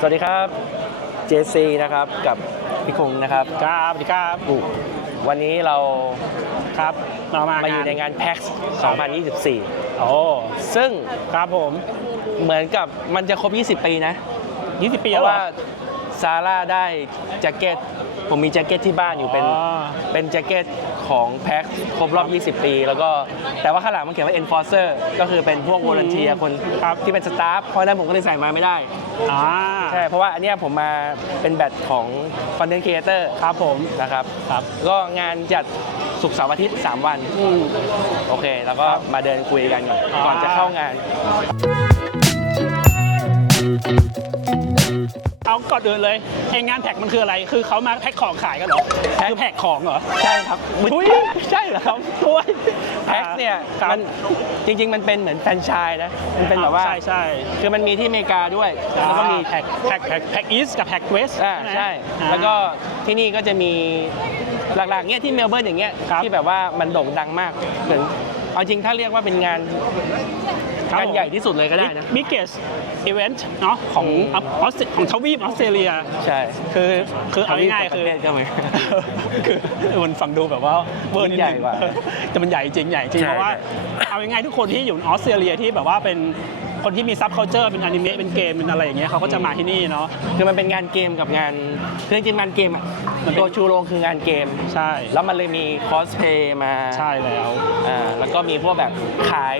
สวัสดีครับ JC นะครับกับพี่คงนะครับครับสวัสดีครับวันนี้เราครับเรามามาอยู่ในงานงาน PAX 2024 โอ้ซึ่งครับผมเหมือนกับมันจะครบ 20 ปีนะ 20 ปีเพแล้วราะเหรอ ว่าซาร่าได้แจ็คเก็ตผมมีแจ็คเก็ตที่บ้านอยู่เป็นอ๋อ เป็นแจ็คเก็ต ของ PAX ครบรอบ 20 ปี แล้วก็แต่ว่าข้างหลังมันเขียนว่า enforcer ก็คือเป็นพวกวอร์เทียคนครับที่เป็นสตาฟเพราะฉะนั้นผมก็เลยใส่มาไม่ได้ อ่าใช่ เพราะว่าอันเนี้ยผมมาเป็นแบตของ Content Creator ครับผมนะครับครับ ก็งานจัดศุกร์เสาร์อาทิตย์ 3 วัน อืม โอเค แล้วก็ครับมาเดินคุยกันก่อนอ่า ก่อนจะเข้างาน เอาก่อนอื่นเลยไองานแพ็กมันคืออะไร คือเขามาแพ็คของขายกันเหรอแพ็คคือแพ็คของเหรอ ใช่ครับอุ๊ยใช่เหรอครับโอ้ยแพ็คเนี่ยครับมันจริง ๆ มันเป็นเหมือนแฟรนไชส์นะมันเป็นแบบว่าใช่ใช่คือมันมีที่อเมริกาด้วยแล้วก็มีแพ็คแพ็คแพ็คแพ็คอีสกับแพ็คเวสอ่าใช่ แล้วก็ที่นี่ก็จะมีหลักๆเนี่ยที่เมลเบิร์นอย่างเงี้ยครับที่แบบว่ามันโด่งดังมากเหมือนเอาจริงถ้าเรียกว่าเป็นงาน งานใหญ่ที่สุดเลยก็ได้นะ บิ๊กเกสอีเวนต์เนาะของออสของทวีปออสเตรเลีย ใช่คือคือเอาง่ายๆปคืระอเทศก็เหมือน คือมันฟังดูแบบว่าเวอร์นิดใหญ่นึงกว่าแต่มันใหญ่จริงใหญ่จริงใช่เพราะว่า เอาง่ายๆทุกคนที่อยู่ออสเตรเลียที่แบบว่าเป็น คนที่มีซับเคาเจอร์เป็นอนิเมะเป็นเกมเป็นอะไรอย่างเงี้ยเขาก็จะมาที่นี่เนาะ คือมันเป็นงานเกมกับงานคือจริงๆงานเกมอะมันเป็น ตัวชูโรงคืองานเกม ใช่ แล้วมันเลยมีคอสเพย์มาใช่แล้ว อ่าแล้วก็มีพวกแบบขาย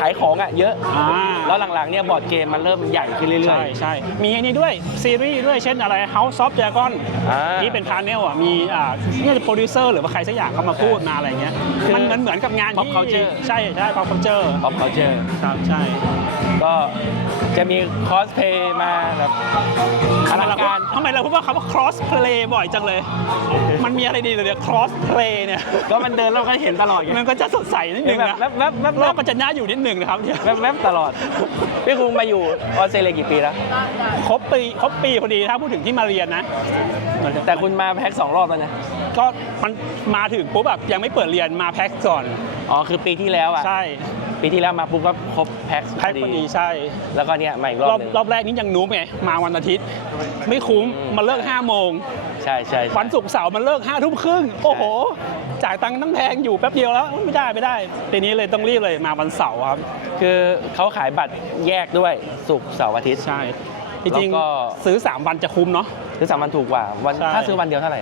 ขายของอะเยอะ อ่า แล้วหลังๆเนี่ยบอร์ดเกมมันเริ่มใหญ่ขึ้นเรื่อยใช่ใช่มีอันนี้ด้วยซีรีส์ด้วยเช่นอะไร House of Dragon อ่าที่เป็นพาเนลอะมีอ่าเนี่ยจะโปรดิวเซอร์หรือว่าใครสักอย่างเขามาพูดมาอะไรเงี้ยคือมันเหมือนเหมือนกับงาน Pop ที่ culture ใช่ใช่ pop culture ๆ pop culture ครับใช่ ก็จะมีคอสเพย์มาแบบอทำไมลังเราการทำไมเราพูดว่าคำว่า cross play บ่อยจังเลย มันมีอะไรดีเลยเนี่ย cross play เนี่ย ก็มันเดินแล้วก็เห็นตลอดไงมันก็จะสดใสนิดนึงแบบนะแวบแวบแวบโลกก็จะน่าอยู่นิดนึงนะครับเนี่ยแวบแวบตลอด พี่คุงมาอยู่ออสเตรเลียกี่ปีแล้ว ครบปีครบปีพอดีถ้าพูดถึงที่มาเรียนนะ แต่คุณมาแพ็คสองรอบแล้วนะ ก็มันมาถึงปุ๊บแบบยังไม่เปิดเรียนมาแพ็คก่อน อ๋อคือปีที่แล้วอะ ใช่ ปีที่แล้วมาปุ๊บก็ครบแพ็คแพ็คพอดีใช่ แล้วก็เนี่ยมาอีกรรออบบหนึ่งรอบแรกนี้ยังนูบไงมาวันอาทิตย์ ไม่คุ้มอืมมาเลิก5โมงใช่ใช่ใช่ วันศุกร์เสาร์มันเลิก5ทุ่มครึ่งโอ้โห จ่ายตังค์ตั้งแพงอยู่แป๊บเดียวแล้วไม่ได้ไม่ได้ทีนี้เลยต้องรีบเลยมาวันเสาร์ครับ คือเขาขายบัตรแยกด้วยศุกร์เสาร์อาทิตย์ ใช่ จริงแล้วก็ๆซื้อ 3 วันจะคุ้มเนาะคือสามวันถูกกว่าวันใช่ ถ้าซื้อวันเดียวเท่าไหร่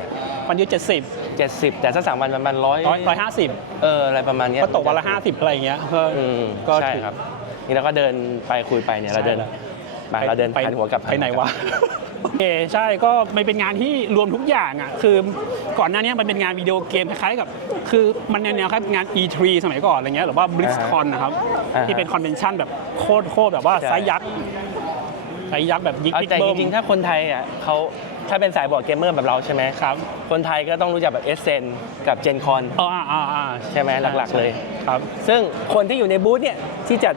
วันยุเจ็ดสิบเจ็ดสิบแต่ถ้าสามวันมันมันร้อยร้อยร้อยห้าสิบเอออะไรประมาณเนี้ยก็ตกวันละห้าสิบอะไรอย่างเงี้ยก็ อืมก็ใช่ถูกครับนี่เราก็เดินไปคุยไปเนี่ยเราเดินใช่มาเราเดินไปหันหัวกลับไปไหนวะ โอเคใช่ก็มันเป็นงานที่รวมทุกอย่างอะคือก่อนหน้านี้มันเป็นงานวิดีโอเกมคล้ายๆกับ คือมันแนวๆคล้ายงาน E3 สมัยก่อนอะไรเงี้ยหรือว่า BlizzCon นะครับ อ่าฮะที่เป็นคอนเวนชั่นแบบโคตรโคตรแบบว่าใช่ไซส์ยักษ์ ไซส์ยักษ์แบบยิกเอาบิ๊กแต่เบิ้จม ริงๆ ถ้าคนไทยอะเขาถ้าเป็นสายบอร์ดเกมเมอร์แบบเราใช่ไหมครับ คนไทยก็ต้องรู้จักแบบเอเซนกับเจนคอนอ๋ออ่าอ่าอ่าใช่ไหมหลักๆเลย ครับ ซึ่งคนที่อยู่ในบูธเนี่ยที่จัด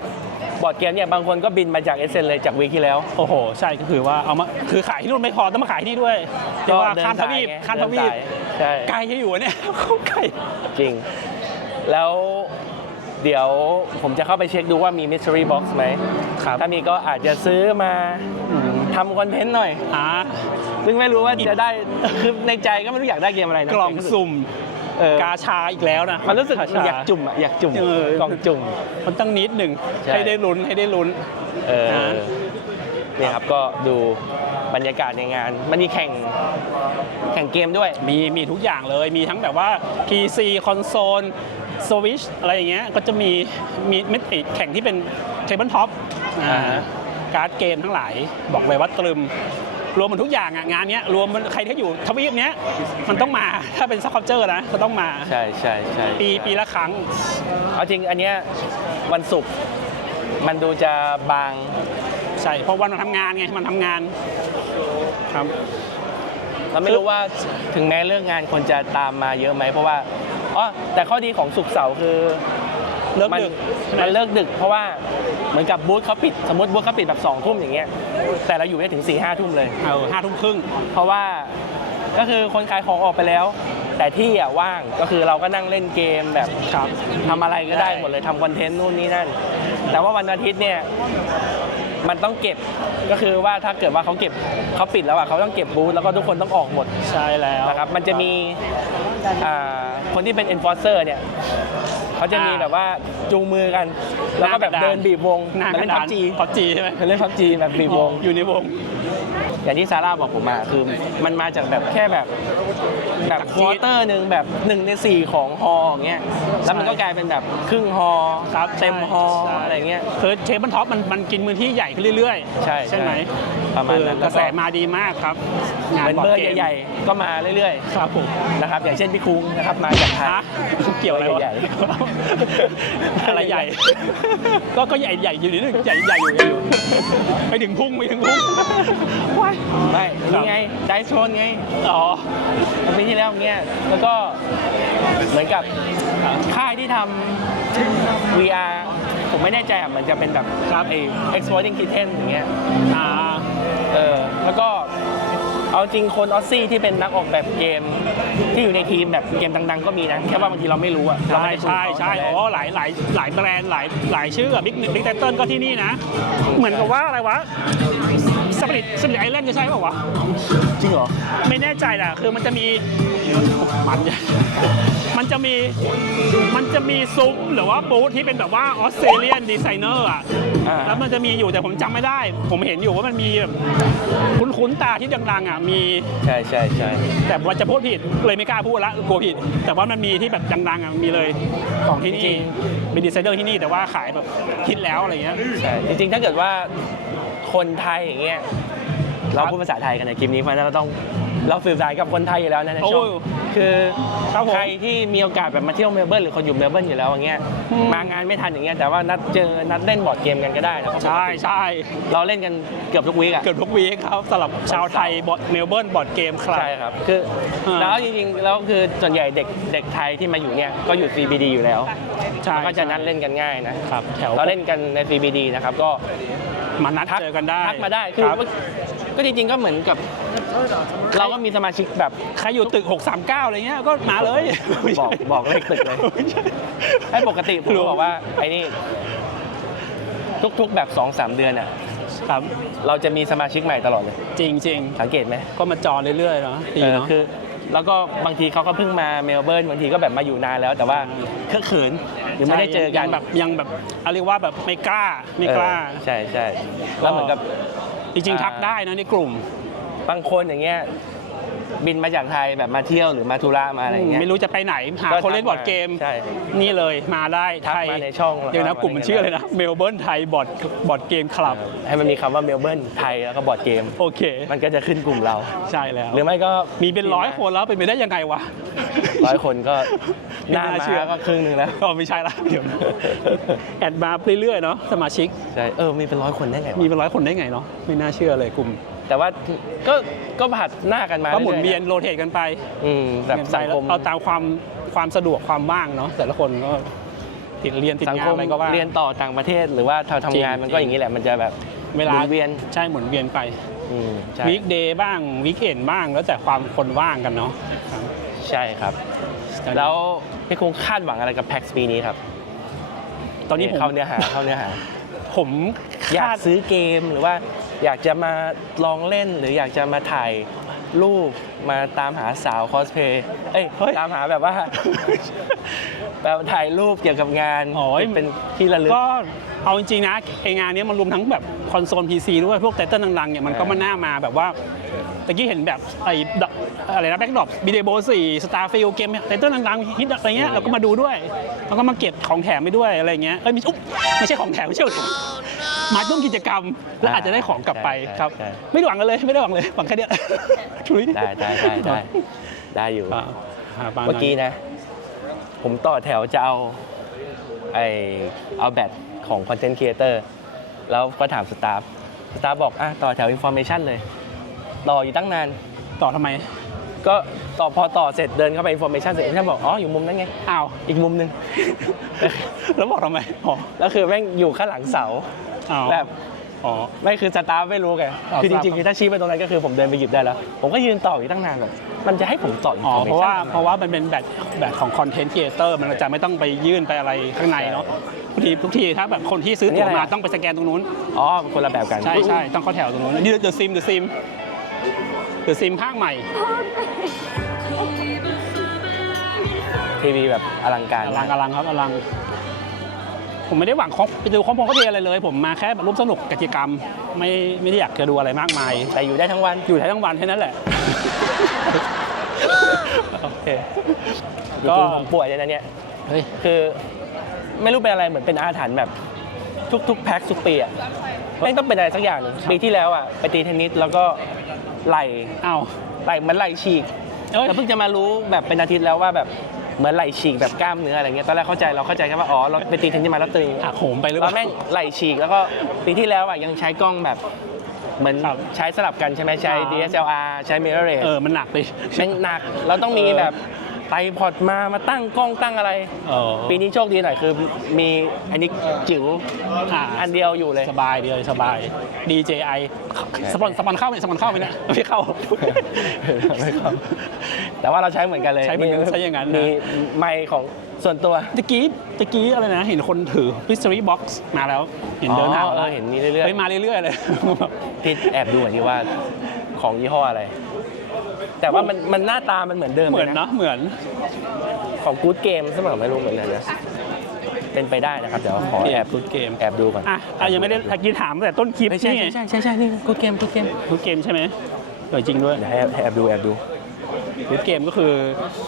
บอร์ดเกมเนี่ยบางคนก็บินมาจากเอเซนเลยจากวีคที่แล้ว โอ้โห ใช่ก็คือว่าเอามาคือขายที่นู่นไม่พอต้องมาขายที่นี่ด้วยเรียกว่าเดินข้ามทวีปสยไงข้ามทวีปเดินสายใช่ ไกลให้อยู่เนี่ยไกลจริง แล้ว เดี๋ยวผมจะเข้าไปเช็คดูว่ามี Mystery Box ไหมครับ ถ้ามีก็อาจจะซื้อมาทำคอนเทนต์หน่อยอ่าซึ่งไม่รู้ว่าจะได้ คือในใจก็ไม่รู้อยากได้เกมอะไรนะกล่องสุ่มเออกาชาอีกแล้วนะมันรู้สึกกาชาอยากจุ่มอะอยากจุ่มเออกล่องจุ่ม มันต้องนิดหนึ่งใช่ ให้ได้ลุ้นให้ได้ลุ้น เออนะ เนี่ยครับก็ดูบรรยากาศในงาน มันมีแข่งแข่งเกมด้วย มีมีทุกอย่างเลยมีทั้งแบบว่า PC คอนโซล สวิชอะไรอย่างเงี้ยก็จะมีมีมิติแข่งที่เป็นเทเบิลท็อปอ่าการ์ดเกมทั้งหลายบอกเลยว่าตรึมรวมมันทุกอย่างอะงานเนี้ยรวมมันใครที่อยู่ทวีปเนี้ยมันต้องมาถ้าเป็นซับคอเจอร์นะก็ต้องมาใช่ใช่ใช่ปีปีละครั้ง เอาจริงอันเนี้ยวันศุกร์มันดูจะบางใช่เพราะวันมันทำงานไงมันทำงานครับเราไม่รู้ว่าถึงแม้เรื่องงานคนจะตามมาเยอะไหมเพราะว่า อ๋อแต่ข้อดีของศุกร์เสาร์คือเลิกมันดึกใช่ไหมมันเลิกดึก เพราะว่าเหมือนกับบูธเขาปิดสมมติบูธเขาปิดแบบสองทุ่มอย่างเงี้ยแต่เราอยู่ได้ถึง4ี่ห้าทุ่มเลย เออห้าทุ่มครึ่ง เพราะว่าก็คือคนขายของออกไปแล้ว แต่ที่อะว่างก็คือเราก็นั่งเล่นเกมแบบครับทำอะไรก็ได้ได้หมดเลยทำคอนเทนต์นู่นนี่นั่น แต่ว่าวันอาทิตย์เนี่ยมันต้องเก็บก็คือว่าถ้าเกิดว่าเขาเก็บเขาปิดแล้วอะเขาต้องเก็บบูธแล้วก็ทุกคนต้องออกหมดใช่แล้วนะครับมันจะมี อ่าคนที่เป็น enforcer เนี่ยเขาจะมีแบบว่าจูงมือกัน แล้วก็แบบเดินบีบวงหน้ามันกเล่ระนดาพันบจีพับจีใช่ไหมเล่นพับจีแบบบีบวง อยู่ในวง อย่างที่ซาร่าบอกผมมาคือมันมาจากแบบแค่แบบ แบบจากควอเตอร์หนึ่งแบบหนึ่งในสี่ของฮออย่างเงี้ยแล้วมันก็กลายเป็นแบบครึ่งฮอครับเต็มฮอใช่อะไรเงี้ยคือเทปบันท็อปมันมันกินพื้นที่ใหญ่ขึ้นเรื่อยๆ ใช่ใช่ไหมใช่ประมาณนั้นเออกระแสมาดีมากครับงานเป็นบอเบอร์ดร์เกมใหญ่ๆก็มาเรื่อยครับผมๆนะครับอย่างเช่นพี่คุ้งนะครับมาจากไทยฮะเกี่ยวอะไรวะใหญ่อะไรใหญ่ ก็ก็ใหญ่ใหญ่อยู่นิดนึงใหญ่ใหญ่อยู่ใหญ่อยู่ไปถึงพุ่งไปถึงพุ่งว้ายไม่ครับนี่ไงไดโซนไงอ๋อปีที่แล้วเงี้ยแล้วก็เหมือนกับค่ายที่ทำ VR ผมไม่แน่ใจอะมันจะเป็นแบบครับไอ้ Exploding Kitten อย่างเงี้ยอ่าเออแล้วก็เอาจริงคนออสซี่ที่เป็นนักออกแบบเกม ที่อยู่ในทีมแบบเกมดังๆ ก็มีนะแค่ว่าบางทีเราไม่รู้อะเราใช่ไม่ได้คุยใช่กับเขาใช่แต่แรกอ๋อหลายหลายหลายแบรนด์หลายหลายชื่อบิ๊กบิ๊กไตเติ้ลก็ที่นี่นะ เหมือนกับว่าอะไรวะส ปิริตสปิริตไอแลนด์จะใช่เปล่าวะ จริงเหรอ ไม่แน่ใจแหละคือมันจะมีมันมันจะมีมันจะมีซุ้มหรือว่าบูธที่เป็นแบบว่าออสเตรเลียนดีไซเนอร์อะอ่า แล้วมันจะมีอยู่แต่ผมจำไม่ได้ ผมเห็นอยู่ว่ามันมีแบบคุ้นๆตาที่ดังๆอะมี ใช่ใช่ใช่แต่ว่าจะพูดผิดเลยไม่กล้าพูดละกลัวผิด แต่ว่ามันมีที่แบบดังๆอะมีเลยของที่นี่เป็นดีไซเนอร์ที่นี่แต่ว่าขายแบบคิดแล้วอะไรเงี้ย ใช่จริงๆ ถ้าเกิดว่า คนไทยอย่างเงี้ยเราพูดภาษาไทยกันในคลิปนี้เพราะฉะนั้นเราต้องเราสื่อสารกับคนไทยอยู่แล้วนะในช่องโอ้ยคือครับผม ใครที่มีโอกาสแบบมาเที่ยวเมลเบิร์นหรือคนอยู่เมลเบิร์นอยู่แล้วอย่างเงี้ยอืมมางานไม่ทันอย่างเงี้ยแต่ว่านัดเจอนัดเล่นบอร์ดเกมกันก็ได้นะใช่ใช่เราเล่นกันเกือบทุกวีคอะ เกิดทุกวีคครับสำหรับชาวไทยบอร์ดเมลเบิร์นบอร์ดเกมครับ ใช่ครับ คืออ่า แล้วจริงๆ แล้วคือส่วนใหญ่เด็กเด็กไทยที่มาอยู่เนี่ยก็อยู่ CBD อยู่แล้วใช่แล้วก็จะนัดเล่นกันง่ายนะครับแถว เราเล่นกันใน CBD นะครับ ก็ มานัดเจอกันได้ทักมาได้คือครับก็จริงๆก็เหมือนกับ เราก็มีสมาชิกแบบใครอยู่ตึก 639 อะไรเงี้ยก็มาเลยบอกบอกเลขตึกเลยไม่ใช่ให้ปกติผมก็บอกว่าไอ้นี่ ทุกๆแบบ2อสเดือนอะ ครับเราจะมีสมาชิกใหม่ตลอดเลย จริงจริงสังเกตไหมๆก็มาจอเรื่อยๆเนาะดีเออเนาะ คือ แล้วก็บางทีเขาก็เพิ่งมาเมลเบิร์นบางทีก็แบบมาอยู่นานแล้ว แต่ว่าเคอะเขินหรือไม่ได้เจอกัน ยังแบบยังแบบเอาเรียกว่าแบบไม่กล้าไม่กล้า เออใช่ใช่แล้วเหมือนกับ จริงๆทักได้นะในกลุ่ม บางคนอย่างเงี้ย บินมาจากไทยแบบมาเที่ยวหรือมาธุระมาอะไรอย่างเงี้ย ไม่รู้จะไปไหน หาก็คนเล่นบอร์ดเกม ใช่นี่เลยมาได้ทักไทยมาในช่องเดี๋ยวนะกลุ่มมันชื่ออะไรนะเมลเบิร์นไทยบอร์ดบอร์ดเกมคลับ ให้มันมีคำว่าเมลเบิร์นไทยแล้วก็บอร์ดเกม โอเค มันก็จะขึ้นกลุ่มเรา ใช่แล้ว หรือไม่ก็มีเป็นร้อยคนแล้วเป็นไปได้ยังไงวะร้อยคนก็หไม่น้าน่ามาเชื่อก็ครึ่งหนึ่งแล้วก็ไม่ใช่ละเดี๋ยวนะแอดมาเรื่อยๆเนาะสมาชิกใช่เออมีเป็นร้อยคนได้ไงวะมีเป็นร้อยคนได้ไงเนาะไม่น่าเชื่อเลยกลุ่ม แต่ว่าก็ก็ผัดหน้ากันมาก็หมุนรื่อๆเวียนโรเทตกันไปอืมแบบสังคมเอาตามความความสะดวกความว่างเนาะแต่ละคนก็ติดเรียนติดสังงาคนมอะไรก็ว่าเรียนต่อต่างประเทศหรือว่าทำทำงานจริงมันก็อย่างนี้แหละมันจะแบบเวลาหมุนเวียนใช่หมุนเวียนไปอืมใช่วีคเดย์บ้างวีคเอนบ้างแล้วแต่ความคนว่างกันเนาะใช่ครับ แล้วพี่คงคาดหวังอะไรกับแพ็กปีนี้ครับ ตอนนี้ผมเข้าเนื้อหาเข้าเนื้อหา ผมอยากคาดซื้อเกมหรือว่า อยากจะมาลองเล่นหรืออยากจะมาถ่ายรูปมาตามหาสาวคอสเพย์เอ้ยตามหาแบบว่า แบบถ่ายรูปเกี่ยวกับงานโอ้ย เป็นที่ระลึก ก็เอาจริงๆนะไองานเนี้ยมันรวมทั้งแบบคอนโซล PC ด้วยพวกไตเติ้ลดังๆเนี่ยมันก็อ่ามาหน้ามาแบบว่าตะกี้เห็นแบบไอ้ดอกอะไรนะแบ็กดรอปบีเดโบสี่สตาร์ฟิลเกมไตเติ้ลดังๆฮิตอะไรเงี้ยเราก็มาดูด้วยแล้วก็มาเก็บของแถมไปด้วยอะไรเงี้ยเอ้ยไมีอุ๊บไม่ใช่ของแถมไม่ใช่ของแถม มาร่วมกิจกรรม แล้วอาจจะได้ของกลับไปใช่ครับใช่ ไม่ได้หวังกันเลยไม่ได้หวังเลยหวังแค่เนี้ยทุยได้ได้ได้ได้ได้อยู่ อ่าอ่าประาณเมื่อกี้นะ ผมต่อแถวจะเอาไอเอาแบตของคอนเทนต์ครีเอเตอร์แล้วก็ถามสตาฟสตาฟบอกอะต่อแถวอินโฟเมชันเลย ต่ออยู่ตั้งนาน ต่อทำไม ก็ต่อพอต่อเสร็จเดินเข้าไปอินโฟเมชันเสร็จท่านบอกอ๋ออยู่มุมนั้นไงอ้าวอีกมุมหนึ่งแล้วบอกทำไมอ๋อแล้วคือแม่งอยู่ข้างหลังเสาอ๋อแบบอ๋อ ไม่คือสตาฟไม่รู้ไงอ๋อคือจริงสตาฟๆคือถ้าชี้ไปตรงนั้นก็คือผมเดินไปหยิบได้แล้ว ผมก็ยืนต่ออยู่ตั้งนานแบบมันจะให้ผมต่ออินอ๋อโฟเมเพราะว่าชันเพราะว่ามันเป็นแบบแบบของคอนเทนต์ครีเอเตอร์มันจะไม่ต้องไปยื่นไปอะไรข้างในเนาะทุกทีทุกทีถ้าแบบคนที่ซื้อตั๋วมาต้องไปสแกนตรงนู้น อ๋อคนละแบบกัน ใช่ใช่ต้องเข้าแถวตรงนู้นนี่เดอะซิมเดอะซิม เดอะซิมภาคใหม่ ทีวีแบบอลังการอลังอลังครับอลัง ผมไม่ได้หวังของไปดูของผมก็ดีอะไรเลย ผมมาแค่แบบร่วมสนุกกิจกรรม ไม่ไม่ได้อยากจะดูอะไรมากมาย แต่อยู่ได้ทั้งวัน อยู่ทั้งวันแค่นั้นแหละ โอเคจก็ริงๆผมป่วยเลยนะเนี่ย เฮ้ย คือไม่รู้เป็นอะไรเหมือนเป็นอาถรรพ์แบบ ทุกๆ แพ็คทุกปีอะไม่ต้องเป็นอะไรสักอย่างหนึ่งปีที่แล้วอะไปตีเทนนิสแล้วก็ ไหลอ้าวไหลเหมือนไหลฉีกเอ้ย แต่เพิ่งจะมารู้แบบเป็นอาทิตย์แล้วว่าแบบเหมือนไหลฉีกแบบกล้ามเนื้ออะไรเงี้ยตอนแรกเข้าใจเราเข้าใจแค่ว่าอ๋อเราไปตีเทนนิสมาแล้วตึง หักโหมไปหรือเปแล้วล่า แม่งไหลฉีกแล้วก็ปีที่แล้วอะยังใช้กล้องแบบเหมือนครับใช้สลับกันใช่ไหมใช้ อ่า DSLR ใช้ mirrorless เออมันหนักไป แม่งหนัก เราต้องมีแบบ ไตรพอดมามาตั้งกล้องตั้งอะไรเออปีนี้โชคดีหน่อยคือมีอันนี้จิ๋วอ่าอันเดียวอยู่เลย สบายดีเลยสบาย DJI สปอนสปอนเข้าไหมสปอนเข้าไหมเนะไม่เข้า ไม่เข้า แต่ว่าเราใช้เหมือนกันเลยใช้เหมือนกันใช้อย่างนั้นนะ มีไมค์ของส่วนตัวตะกี้ตะกี้อะไรนะ เห็นคนถือ mystery box มาแล้ว เห็นเดินทางอ๋อมาเออเห็นมีเรื่อยๆฮ้มาเรื่อยๆเลยที่แอบดูหน่อยที่ว่าของยี่ห้ออะไร แต่ว่ามันมันหน้าตามันเหมือนเดิมเหมือนลยเนาะเหมือนของกู๊ดเกมสมัยไม่รู้เหมือนกันนะเป็นไปได้นะครับเดี๋ยวขอแอบกูดเกมแอบดูก่อนอะอะยังไม่ได้ตะกี้ถามแต่ต้นคลิปไม่ใช่นี่ไงใช่ใช่ใช่นี่กู๊ดเกมกู๊ดเกมกูดเกมใช่ไหมเออจริงด้วยเดี๋ยวให้ให้แอบดูแอบดูกูดเกมก็คือ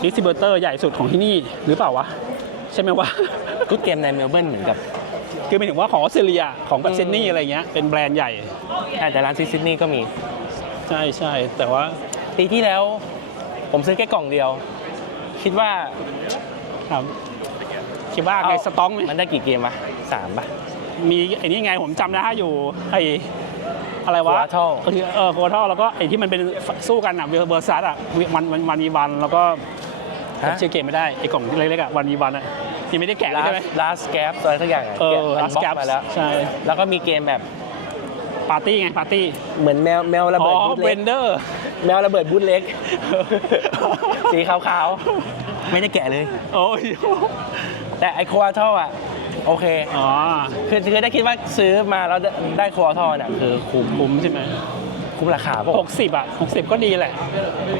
ดิสติบิวเตอร์ใหญ่สุดของที่นี่หรือเปล่าวะใช่ไหมวะกู๊ดเกมในเมลเบิร์นเหมือนกับคือหมายถึงว่าของออสเตรเลียของแบบอืมเซนนี่อะไรเงี้ยเป็นแบรนด์ใหญ่ใช่แต่ร้านที่ซิดนีย์ก็มี ใช่ใช่แต่ว่า ปีที่แล้ว ผมซื้อแค่กล่องเดียว คิดว่าครับคิดว่าในสต็อกไหมมันได้กี่เกมวะสามป่ะมีไอ้นี่ไงผมจำได้อยู่ไอ้อะไรวะ Coatl เออโคทัลแล้วก็ไอ้ที่มันเป็นสู้กันอะเบอร์ซัสอะวันวันวันวีวันแล้วก็ฮะชื่อเกมไม่ได้ไอ้กล่องเล็กๆอะวันวีวันอะยังไม่ได้แกะเลยลาใช่ไหมสลาสแกปอะไรสักอย่างอะเออแกะลัอัสนบ็อกแกซ์มาแล้วใช่แล้วก็มีเกมแบบปาร์ตี้ไงปาร์ตี้เหมือนแมวแมวระอ๋เบิดอบูทเบเล็นกเดอร์ แมวระเบิดบูทเล็ก สีขาวๆ ไม่ได้แกะเลย โอ้ยแต่ไอโคอาทออะ โอเค อ๋อ คือคือได้คิดว่าซื้อมาแล้วได้ได้โคอาทอน่ะคือคุ้มคุ้มใช่ไหมคุ้มราคาป่ะหกสิบอะหกสิบก็ดีแหละ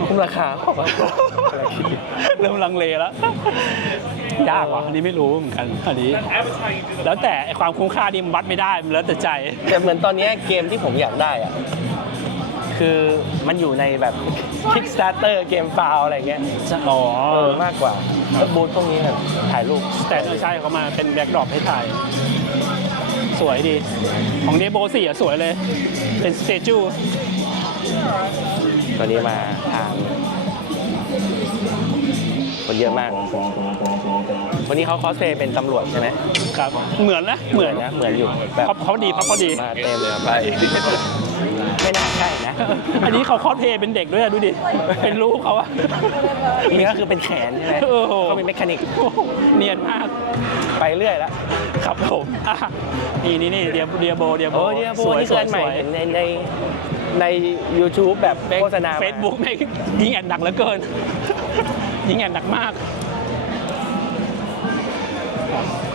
คุ้มราคาเปล่าวะเริ่มลังเลแล้วยากว่ะอันนี้ไม่รู้เหมือนกันอันนี้ แล้วแต่ไอ้ความคุ้มค่านี่มันวัดไม่ได้มันแล้วแต่ใจ แต่เหมือนตอนเนี้ยเกมที่ผมอยากได้อะ คือมันอยู่ในแบบ Kickstarter เกมฟาวอะไรเงี้ยอ๋อเออมากกว่าแล้วบูธพวกนี้แบบถ่ายรูป แต่เออใช่เขามาเป็นแบ็กดรอปให้ถ่าย สวยดี ของเดโบสี่อะสวยเลย เป็นสเตจูตอนนี้มาทางคนเยอะมาก วันนี้เขาคอสเพลย์เป็นตำรวจใช่ไหมครับ เหมือนนะ เหมือนนะ เหมือนอยู่แบบเขาเขาดีเขาเขาดี มาเต็มเลยไป ไม่น่าใช่นะ อันนี้เขาคอสเพลย์เป็นเด็กด้วยอะดูดิ เป็นลูกเขาอะนี่ก็คือเป็นแขนใช่ไหมโอ้โหเขาเป็นเมคานิก โอ้โหเนียนมาก ไปเรื่อยแล้วครับผมอะนี่นี่นี่เดียเดียโบเดียโบโอ้เดียโบสวยนี่สคือวยอันใหสม่วยเห็นในในใน YouTube แบบโฆษณาเฟซบุ๊กแม่งยิงแอดหนักเหลือเกิน ยิงแอดหนักมาก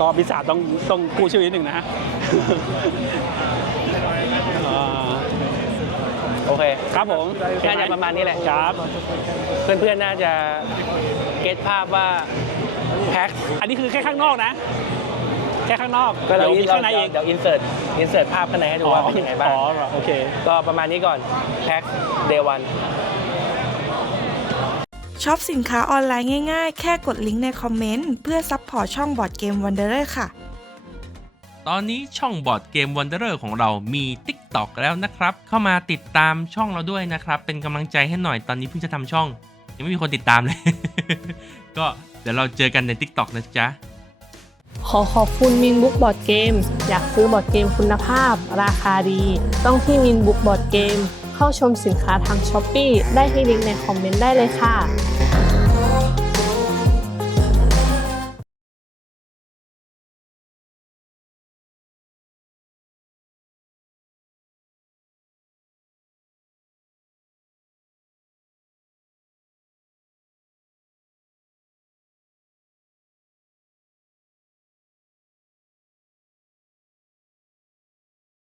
ก็พิศาจต้องต้องกู้ชื่อนิดหนึ่งนะฮะอ่า โอเค ครับผมน่าจะประมาณนี้แหละครับ เพื่อนๆน่าจะเก็ตภาพว่าแพ็คอันนี้คือแค่ข้างนอกนะ แค่ข้างนอกก็เราดี๋ยวมีเราข้างในอีกเดี๋ยวอินเสิร์ตอินเสิร์ตภาพข้างในให้ดูว่าเป็นยังไงบ้างอ๋อโอเค ก็ประมาณนี้ก่อนแพ็คเดวันช็อปสินค้าออนไลน์ง่ายๆ แค่กดลิงก์ในคอมเมนต์ เพื่อซัพพอร์ตช่องบอร์ดเกมวันเดอร์ค่ะ ตอนนี้ช่องบอร์ดเกม Wanderer ของเรามี TikTok แล้วนะครับ เข้ามาติดตามช่องเราด้วยนะครับ เป็นกำลังใจให้หน่อยตอนนี้เพิ่งจะทำช่อง ยังไม่มีคนติดตามเลย ก็เดี๋ยวเราเจอกันใน TikTok นะจ๊ะ ขอขอบคุณมินบุ๊กบอร์ดเกมอยากซื้อบอร์ดเกมคุณภาพ ราคาดี ต้องที่มินบุ๊กบอร์ดเกมเข้าชมสินค้าทางช้อปปีได้ที่ลิงก์ในคอมเมนต์ได้เลยค่ะ